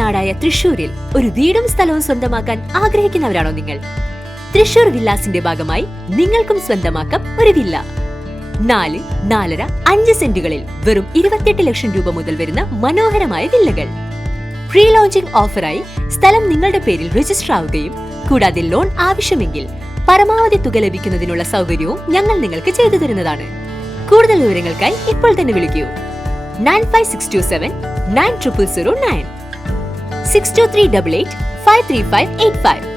നാടായ തൃശൂരിൽ ഒരു വീടും സ്ഥലവും സ്വന്തമാക്കാൻ ആഗ്രഹിക്കുന്നവരാണോ നിങ്ങൾ? തൃശൂർ വില്ലാസിന്റെ ഭാഗമായി നിങ്ങൾക്കും സ്വന്തമാക്കാം ഒരു വില്ല. 4, 4.5, 5 സെന്റുകളിൽ വെറും 28 ലക്ഷം രൂപ മുതൽ വരുന്ന മനോഹരമായ വില്ലകൾ. പ്രീ ലോഞ്ചിംഗ് ഓഫറായി സ്ഥലം നിങ്ങളുടെ പേരിൽ രജിസ്റ്റർ ആവുകയും കൂടാതെ ലോൺ ആവശ്യമെങ്കിൽ പരമാവധി തുക ലഭിക്കുന്നതിനുള്ള സൗകര്യവും ഞങ്ങൾ നിങ്ങൾക്ക് ചെയ്തു തരുന്നതാണ്. കൂടുതൽ വിവരങ്ങൾക്കായി ഇപ്പോൾ തന്നെ വിളിക്കൂ 95627 9009 62388 53585.